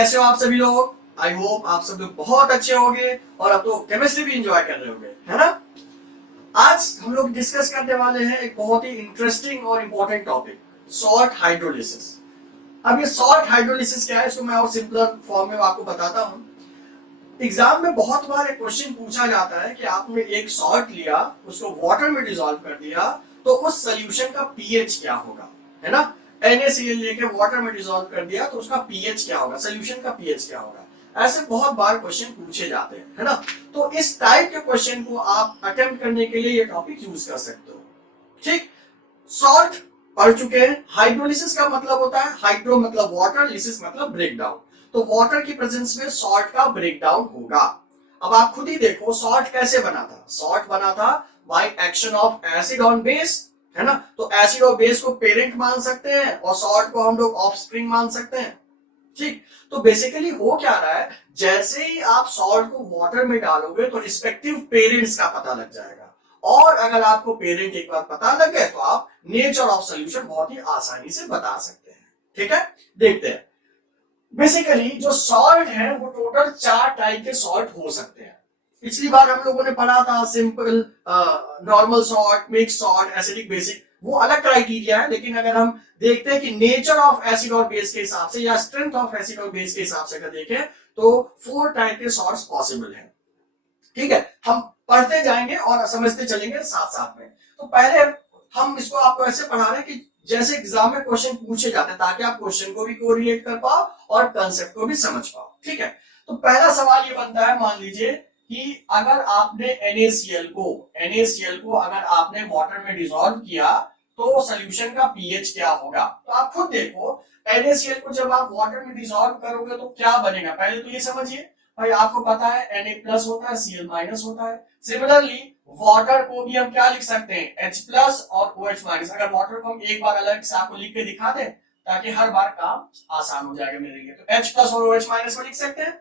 कैसे हो आप सभी लोग? आई होप आप सब लोग बहुत अच्छे होंगे और अब तो केमिस्ट्री भी एंजॉय कर रहे होंगे, है ना? आज हम लोग डिस्कस करने वाले हैं एक बहुत ही इंटरेस्टिंग और इंपॉर्टेंट टॉपिक, सॉल्ट हाइड्रोलिसिस। अब ये सॉल्ट हाइड्रोलिसिस क्या है, इसको मैं और सिंपलर फॉर्म में आपको बताता हूँ। एग्जाम में बहुत बार एक क्वेश्चन पूछा जाता है कि आपने एक सॉल्ट लिया, उसको वाटर में डिसॉल्व कर दिया, तो उस सोल्यूशन का पीएच क्या होगा, है ना? NaCl लेके वाटर में डिसॉल्व कर दिया तो उसका पीएच क्या होगा, सोल्यूशन का पीएच क्या होगा? ऐसे बहुत बार क्वेश्चन पूछे जाते हैं, है ना? तो इस टाइप के क्वेश्चन को आप अटेम्प्ट करने के लिए ये टॉपिक यूज कर सकते हो। ठीक, सॉल्ट पढ़ चुके हैं। हाइड्रोलिसिस का मतलब होता है, हाइड्रो मतलब वाटर, लिसिस मतलब ब्रेक डाउन। तो वाटर की प्रेजेंस में सॉल्ट का ब्रेक डाउन होगा। अब आप खुद ही देखो सॉल्ट कैसे बना था। सॉल्ट बना था by action of acid on base, है ना? तो एसिड और बेस को पेरेंट मान सकते हैं और सॉल्ट को हम लोग ऑफस्प्रिंग मान सकते हैं। ठीक, तो बेसिकली हो क्या रहा है, जैसे ही आप सॉल्ट को वाटर में डालोगे तो रिस्पेक्टिव पेरेंट्स का पता लग जाएगा, और अगर आपको पेरेंट एक बार पता लग गए तो आप नेचर ऑफ सॉल्यूशन बहुत ही आसानी से बता सकते हैं। ठीक है, देखते हैं। बेसिकली जो सॉल्ट है वो टोटल 4 टाइप के सॉल्ट हो सकते हैं। पिछली बार हम लोगों ने पढ़ा था simple, normal salt, mix salt, acidic, basic, वो अलग क्राइटेरिया है। लेकिन अगर हम देखते हैं कि नेचर ऑफ एसिड और बेस के हिसाब से या स्ट्रेंथ ऑफ एसिड और बेस के हिसाब से अगर देखें तो 4 टाइप के सॉल्ट्स पॉसिबल है। ठीक है, हम पढ़ते जाएंगे और समझते चलेंगे साथ साथ में। तो पहले हम इसको आपको ऐसे पढ़ा रहे हैं कि जैसे एग्जाम में क्वेश्चन पूछे जाते हैं, ताकि आप क्वेश्चन को भी कोरिलेट कर पाओ और कंसेप्ट को भी समझ पाओ। ठीक है, तो पहला सवाल ये बनता है, मान लीजिए कि अगर आपने NaCl को अगर आपने वाटर में डिसॉल्व किया तो सोल्यूशन का पीएच क्या होगा? तो आप खुद देखो, NaCl को जब आप वाटर में डिसॉल्व करोगे तो क्या बनेगा, पहले तो ये समझिए। भाई आपको पता है Na प्लस होता है, Cl माइनस होता है। सिमिलरली वाटर को भी हम क्या लिख सकते हैं, H प्लस और OH माइनस। अगर वाटर को हम एक बार अलग से आपको लिख के दिखा दें ताकि हर बार काम आसान हो जाएगा मेरे लिए, तो H प्लस और OH माइनस को लिख सकते हैं।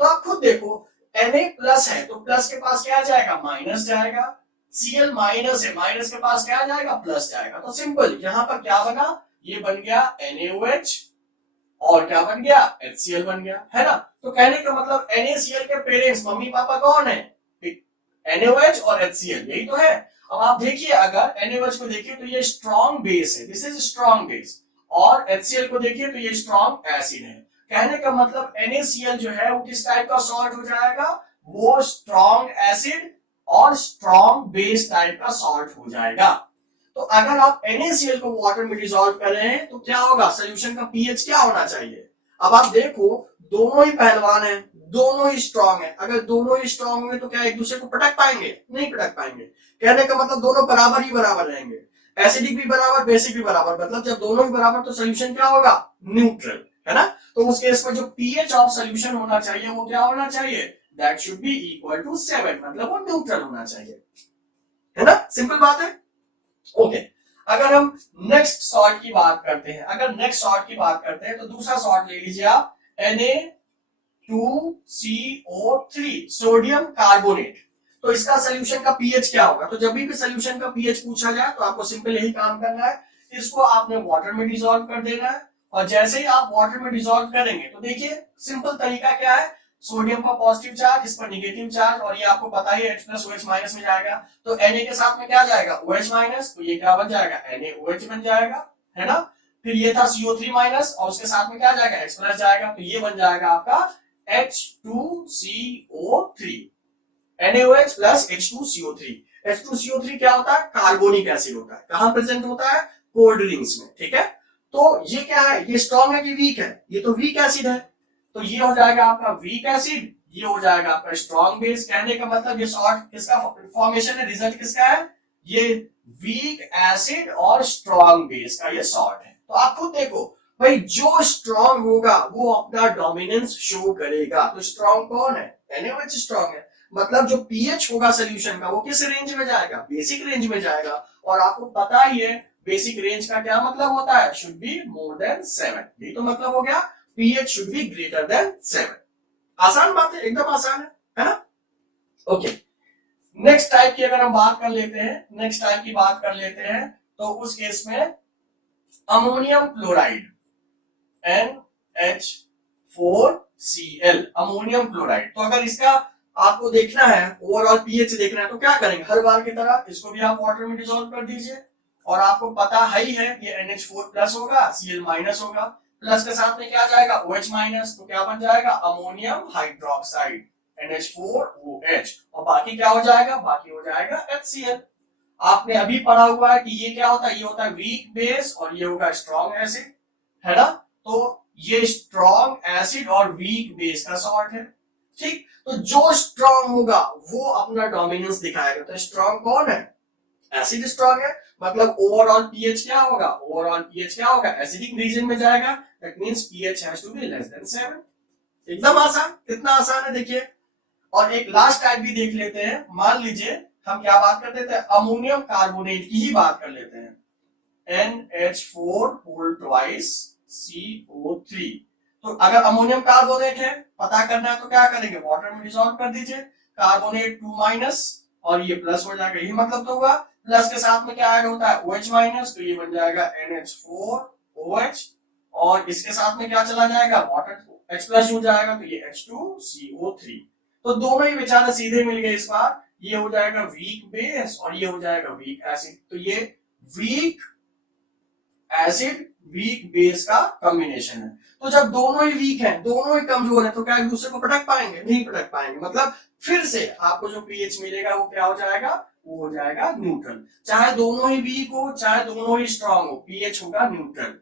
तो आप खुद देखो, Na प्लस है तो प्लस के पास क्या जाएगा, माइनस जाएगा। Cl माइनस है, माइनस के पास क्या जाएगा, प्लस जाएगा। तो सिंपल, यहाँ पर क्या बना, ये बन गया NaOH और क्या बन गया, HCl बन गया, है ना? तो कहने का मतलब NaCl के पेरेंट्स, मम्मी पापा कौन है, NaOH और HCl, यही तो है। अब आप देखिए, अगर NaOH को देखिए तो ये स्ट्रॉन्ग बेस है, दिस इज स्ट्रॉन्ग बेस, और HCl को देखिए तो ये स्ट्रॉन्ग एसिड है। कहने का मतलब NaCl जो है वो किस टाइप का सॉल्ट हो जाएगा, वो स्ट्रॉन्ग एसिड और स्ट्रॉन्ग बेस टाइप का सॉल्ट हो जाएगा। तो अगर आप NaCl को वाटर में डिसॉल्व कर रहे हैं तो क्या होगा, सोल्यूशन का पीएच क्या होना चाहिए? अब आप देखो, दोनों ही पहलवान हैं, दोनों ही स्ट्रॉन्ग है। अगर दोनों ही स्ट्रॉन्ग होंगे तो क्या एक दूसरे को पटक पाएंगे? नहीं पटक पाएंगे। कहने का मतलब दोनों बराबर ही बराबर रहेंगे, एसिडिक भी बराबर, बेसिक भी बराबर। मतलब जब दोनों ही बराबर तो सोल्यूशन क्या होगा, न्यूट्रल, है ना? तो उस केस में जो पीएच ऑफ सोल्यूशन होना चाहिए वो क्या होना चाहिए, that should be equal to 7, मतलब वो न्यूट्रल होना चाहिए, है ना? सिंपल बात है। ओके, अगर हम नेक्स्ट सॉल्ट की बात करते हैं, तो दूसरा सॉल्ट ले लीजिए आप, Na2CO3, सोडियम कार्बोनेट। तो इसका सोल्यूशन का पीएच क्या होगा? तो जब भी सोल्यूशन का पीएच पूछा जाए तो आपको सिंपल यही काम करना है, इसको आपने वाटर में डिसॉल्व कर देना है। और जैसे ही आप वाटर में डिसॉल्व करेंगे तो देखिए सिंपल तरीका क्या है, सोडियम का पॉजिटिव चार्ज, इस पर नेगेटिव चार्ज, और ये आपको पता ही है H प्लस OH माइनस में जाएगा। तो Na के साथ में क्या जाएगा, OH माइनस, तो ये क्या बन जाएगा, NaOH बन जाएगा, है ना? फिर ये था CO3 माइनस और उसके साथ में क्या जाएगा, H प्लस जाएगा, तो ये बन जाएगा आपका H2CO3, NaOH plus H2CO3। H2CO3 क्या होता है, कार्बोनिक एसिड होता है। कहां प्रेजेंट होता है, कोल्ड ड्रिंक्स में। ठीक है, तो ये क्या है, ये स्ट्रॉन्ग है कि वीक है, ये तो वीक एसिड है। तो ये हो जाएगा आपका वीक एसिड, ये हो जाएगा आपका स्ट्रॉन्ग बेस। कहने का मतलब ये सॉल्ट किसका फॉर्मेशन है, रिजल्ट किसका है, ये वीक एसिड और स्ट्रॉन्ग बेस का ये सॉल्ट है। तो आप खुद देखो भाई, जो स्ट्रॉन्ग होगा वो अपना डोमिनेंस शो करेगा। तो स्ट्रॉन्ग कौन है, NaOH स्ट्रॉन्ग है, मतलब जो पीएच होगा सोल्यूशन का वो किस रेंज में जाएगा, बेसिक रेंज में जाएगा। और आपको पता ही है बेसिक रेंज का क्या मतलब होता है, शुड बी मोर देन 7, ये तो मतलब हो गया pH should be greater than 7। आसान बात है, एकदम आसान है ना? ओके, नेक्स्ट टाइप की अगर हम बात कर लेते हैं, तो उस केस में ammonium chloride NH4 Cl, ammonium chloride. तो अगर इसका आपको देखना है, ओवरऑल पीएच देखना है, तो क्या करेंगे, हर बार की तरह इसको भी आप वाटर में डिसॉल्व कर दीजिए। और आपको पता है ही है ये NH4 प्लस होगा, Cl माइनस होगा, प्लस के साथ में क्या जाएगा OH माइनस, तो क्या बन जाएगा अमोनियम हाइड्रोक्साइड NH4OH, और बाकी क्या हो जाएगा, बाकी हो जाएगा HCl। आपने अभी पढ़ा हुआ है कि ये क्या होता है, ये होता है वीक बेस और ये होगा स्ट्रॉन्ग एसिड, है ना। तो ये स्ट्रॉन्ग एसिड और वीक बेस का सॉल्ट है, ठीक। तो जो स्ट्रॉन्ग होगा वो अपना डोमिनेंस दिखाएगा। तो स्ट्रॉन्ग कौन है, एसिड स्ट्रॉन्ग है, मतलब ओवरऑल पीएच क्या होगा, ओवरऑल पीएच क्या होगा, एसिडिक रीजन में जाएगा। That means pH has to be less than 7। एकदम आसान, कितना आसान है देखिए। और एक लास्ट टाइप भी देख लेते हैं। मान लीजिए हम क्या बात कर लेते हैं, अमोनियम कार्बोनेट की ही बात कर लेते हैं, NH4 होल ट्वाइस CO3। तो अगर अमोनियम कार्बोनेट है, पता करना है तो क्या करेंगे, वाटर में डिसॉल्व कर दीजिए, कार्बोनेट 2 माइनस और ये प्लस हो जाएगा, यही मतलब तो हुआ। प्लस के साथ में क्या ऐड होता है OH माइनस, तो ये बन जाएगा NH4OH, और इसके साथ में क्या चला जाएगा, वाटर H प्लस हो जाएगा, तो ये H2CO3। तो दोनों ही बेचारे सीधे मिल गए इस बार। ये हो जाएगा वीक बेस और ये हो जाएगा वीक एसिड। तो ये वीक एसिड वीक बेस का कॉम्बिनेशन है। तो जब दोनों ही वीक हैं, दोनों ही कमजोर हैं, तो क्या एक दूसरे को पटक पाएंगे, नहीं पटक पाएंगे। मतलब फिर से आपको जो पीएच मिलेगा वो क्या हो जाएगा, वो हो जाएगा न्यूट्रल। चाहे दोनों ही वीक हो, चाहे दोनों ही स्ट्रांग हो, पीएच होगा न्यूट्रल।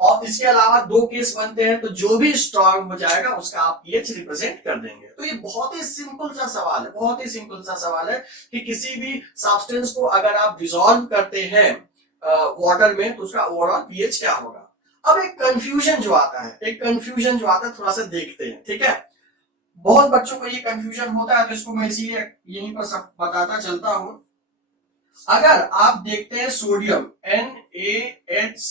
और इसके अलावा दो केस बनते हैं, तो जो भी स्ट्रांग हो जाएगा उसका आप पीएच रिप्रेजेंट कर देंगे। तो ये बहुत ही सिंपल सा सवाल है, बहुत ही सिंपल सा सवाल है कि किसी भी सब्सटेंस को अगर आप डिसॉल्व करते हैं वाटर में, तो उसका ओवरऑल पीएच क्या होगा। अब एक कंफ्यूजन जो आता है, थोड़ा सा देखते हैं, ठीक है। बहुत बच्चों को ये कंफ्यूजन होता है, तो इसको मैं इसीलिए यहीं पर सब बताता चलता हूं। अगर आप देखते हैं सोडियम NaHCO3,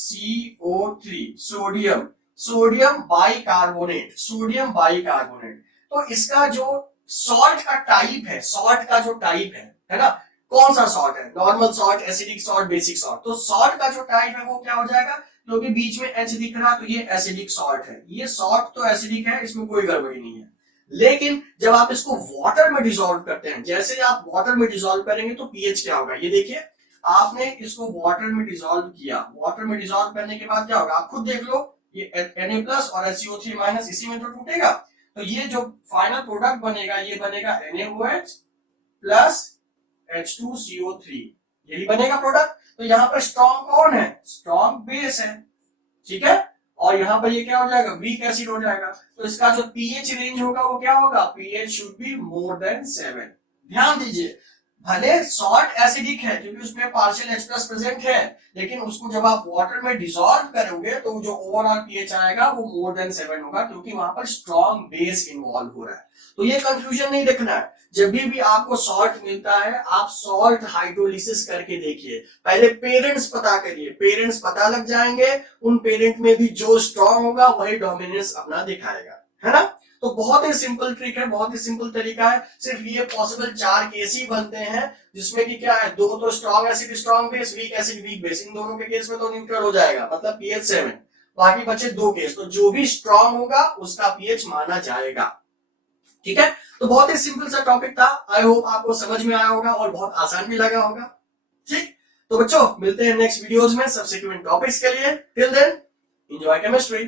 सोडियम बाइकार्बोनेट, तो इसका जो सॉल्ट का टाइप है ना, कौन सा सॉल्ट है, normal salt, acidic salt, basic salt. तो सॉल्ट का जो टाइप है वो क्या हो जाएगा, क्योंकि बीच में H दिख रहा, तो ये एसिडिक सॉल्ट है। ये सॉल्ट तो एसिडिक है, इसमें कोई गड़बड़ी नहीं है। लेकिन जब आप इसको वाटर में डिसॉल्व करते हैं, जैसे आप वाटर में डिसॉल्व करेंगे तो पीएच क्या होगा, ये देखिए। आपने इसको वाटर में डिसॉल्व किया, वाटर में डिसॉल्व करने के बाद क्या होगा, आप खुद देख लो, ये Na प्लस और HCO3 माइनस इसी में तो टूटेगा। तो ये जो फाइनल प्रोडक्ट बनेगा, ये बनेगा NaOH प्लस H2CO3, यही बनेगा प्रोडक्ट। तो यहाँ पर स्ट्रॉन्ग कौन है, स्ट्रॉन्ग बेस है, ठीक है। और यहाँ पर ये क्या हो जाएगा, वीक एसिड हो जाएगा। तो इसका जो पीएच रेंज होगा वो क्या होगा, pH should be more than 7। ध्यान दीजिए, भले सॉल्ट एसिडिक है क्योंकि उसमें पार्शियल H प्लस प्रेजेंट है, लेकिन उसको जब आप वाटर में डिसॉल्व करोगे तो जो ओवरऑल पीएच आएगा वो मोर देन 7 होगा, क्योंकि वहां पर स्ट्रॉन्ग बेस इन्वॉल्व हो रहा है। तो ये कंफ्यूजन नहीं देखना है। जब भी आपको सॉल्ट मिलता है, आप सॉल्ट हाइड्रोलिसिस करके देखिए, पहले पेरेंट्स पता करिए, पेरेंट्स पता लग जाएंगे, उन पेरेंट में भी जो स्ट्रॉन्ग होगा वही डोमिनेंस अपना दिखाएगा, है ना। तो बहुत ही सिंपल ट्रिक है, बहुत ही सिंपल तरीका है। सिर्फ ये पॉसिबल 4 केस ही बनते हैं जिसमें कि क्या है, दो तो strong acid strong base, weak acid weak base, इन दोनों के केस में तो न्यूट्रल हो जाएगा, मतलब पीएच 7। बाकी बचे 2 केस, तो जो भी स्ट्रॉन्ग होगा उसका पीएच माना जाएगा, ठीक है। तो बहुत ही सिंपल सा टॉपिक था, आई होप आपको समझ में आया होगा और बहुत आसान भी लगा होगा, ठीक। तो बच्चों मिलते हैं नेक्स्ट वीडियोस में सब्सिक्वेंट टॉपिक्स के लिए। Till then enjoy chemistry.